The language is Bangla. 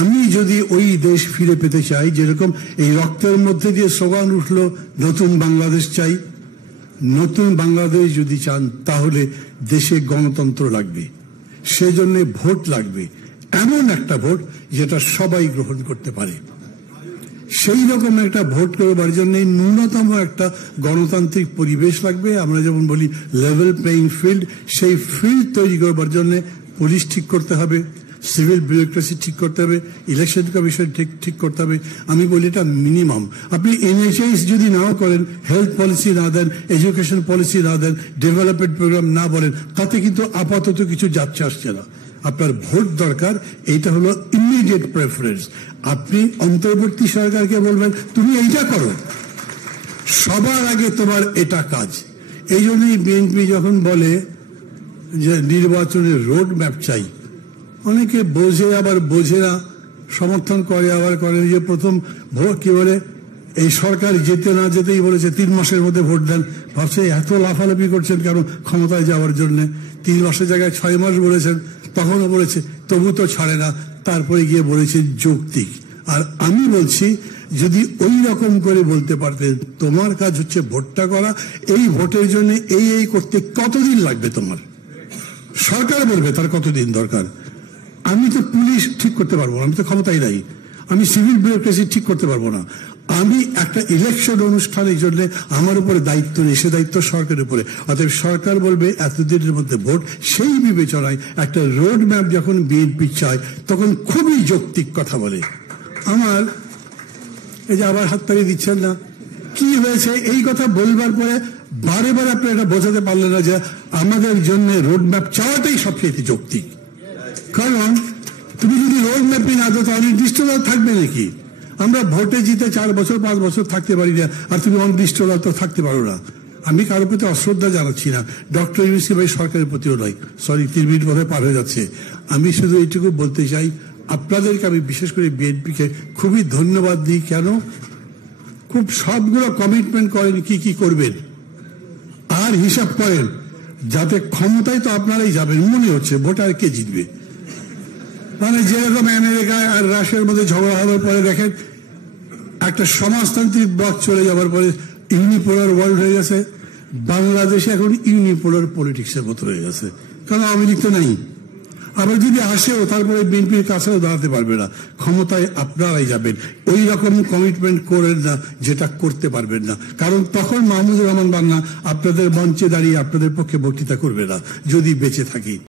আমি যদি ওই দেশ ফিরে পেতে চাই, যেরকম এই রক্তের মধ্যে দিয়ে স্লোগান উঠল নতুন বাংলাদেশ চাই, নতুন বাংলাদেশ যদি চান তাহলে দেশে গণতন্ত্র লাগবে, সেজন্য ভোট লাগবে, এমন একটা ভোট যেটা সবাই গ্রহণ করতে পারে। সেই রকম একটা ভোট করবার জন্য ন্যূনতম একটা গণতান্ত্রিক পরিবেশ লাগবে। আমরা যেমন বলি লেভেল প্লেইং ফিল্ড, সেই ফিল্ড তৈরি করবার জন্য পুলিশ ঠিক করতে হবে, সিভিল ব্যুরোক্রেসি ঠিক করতে হবে, ইলেকশন কমিশন ঠিক করতে হবে। আমি বলি এটা মিনিমাম। আপনি এনএইচএস যদি নাও করেন, হেলথ পলিসি না দেন, এডুকেশন পলিসি না দেন, ডেভেলপমেন্ট প্রোগ্রাম না বলেন, তাতে কিন্তু আপাতত কিছু যাচ্ছে আসছে না। আপনার ভোট দরকার, এইটা হলো ইমিডিয়েট প্রেফারেন্স। আপনি অন্তর্বর্তী সরকারকে বলবেন তুমি এইটা করো, সবার আগে তোমার এটা কাজ। এই জন্যই বিএনপি যখন বলে যে নির্বাচনের রোড ম্যাপ চাই, অনেকে বোঝে আবার বোঝে না, সমর্থন করে আবার করে। যে প্রথম ভোট কি বলে, এই সরকার যেতে না যেতেই বলেছে 3 মাসের মধ্যে ভোট দেন। ভাবছে এত লাফালাফি করছেন কেন ক্ষমতায় যাওয়ার জন্য? 3 মাসের জায়গায় 6 মাস বলেছেন, তখনও বলেছে, তবু তো ছাড়ে না। তারপরে গিয়ে বলেছে যৌক্তিক। আর আমি বলছি যদি ওই রকম করে বলতে পারতেন তোমার কাজ হচ্ছে ভোটটা করা, এই ভোটের জন্য এই করতে কতদিন লাগবে তোমার, সরকার বলবে তার কতদিন দরকার। আমি তো পুলিশ ঠিক করতে পারবো না, আমি তো ক্ষমতাই নাই। আমি সিভিল ব্যুরোক্রেসি ঠিক করতে পারবো না। আমি একটা ইলেকশন অনুষ্ঠানের জন্য আমার উপরে দায়িত্ব নেই, সে দায়িত্ব সরকারের উপরে। অতএব সরকার বলবে এতদিনের মধ্যে ভোট, সেই বিবেচনায় একটা রোড ম্যাপ যখন বিএনপি চায় তখন খুবই যৌক্তিক কথা বলে। আমার এই যে আবার হাততালি দিচ্ছেন না, কি হয়েছে এই কথা বলবার পরে বারে বারে আপনি এটা বোঝাতে পারলেন না যে আমাদের জন্য রোড ম্যাপ চাওয়াটাই সবচেয়ে যৌক্তিক। কারণ তুমি যদি রোড ম্যাপই না দাও তো অনির্দিষ্টতা থাকবে নাকি? আমরা ভোটে জিতে 4 বছর 5 বছর থাকতে পারি না, আর তুমি অনির্দিষ্টতা তো থাকতে পারো না। আমি কারোর প্রতি অশ্রদ্ধা জানাচ্ছি না, ডক্টর ইউনূস ভাই সরকারের প্রতিও নয়। সরি, 3 মিনিট বোধহয় পার হয়ে যাচ্ছে। আমি শুধু এইটুকু বলতে চাই, আপনাদেরকে আমি বিশেষ করে বিএনপিকে খুবই ধন্যবাদ দিই। কেন? খুব সবগুলো কমিটমেন্ট করেন কি কি করবেন, আর হিসাব করেন যাতে ক্ষমতায় তো আপনারাই যাবেন। মনে হচ্ছে ভোটার কে জিতবে, মানে যেরকম আমেরিকা আর রাশিয়ার মধ্যে ঝগড়া হওয়ার পরে দেখেন একটা সমাজতান্ত্রিক ব্লক চলে যাওয়ার পরে ইউনিপোলার ওয়ার্ল্ড হয়ে গেছে। বাংলাদেশে এখন ইউনিপোলার পলিটিক্সের মতো হয়ে গেছে, কারণ আওয়ামী লীগ তো নাই। আবার যদি আসেও তারপরে বিএনপির কাছেও দাঁড়াতে পারবে না। ক্ষমতায় আপনারাই যাবেন। ওই রকম কমিটমেন্ট করেন না যেটা করতে পারবেন না, কারণ তখন মাহমুদুর রহমান বান্না আপনাদের মঞ্চে দাঁড়িয়ে আপনাদের পক্ষে বক্তৃতা করবে না যদি বেঁচে থাকি।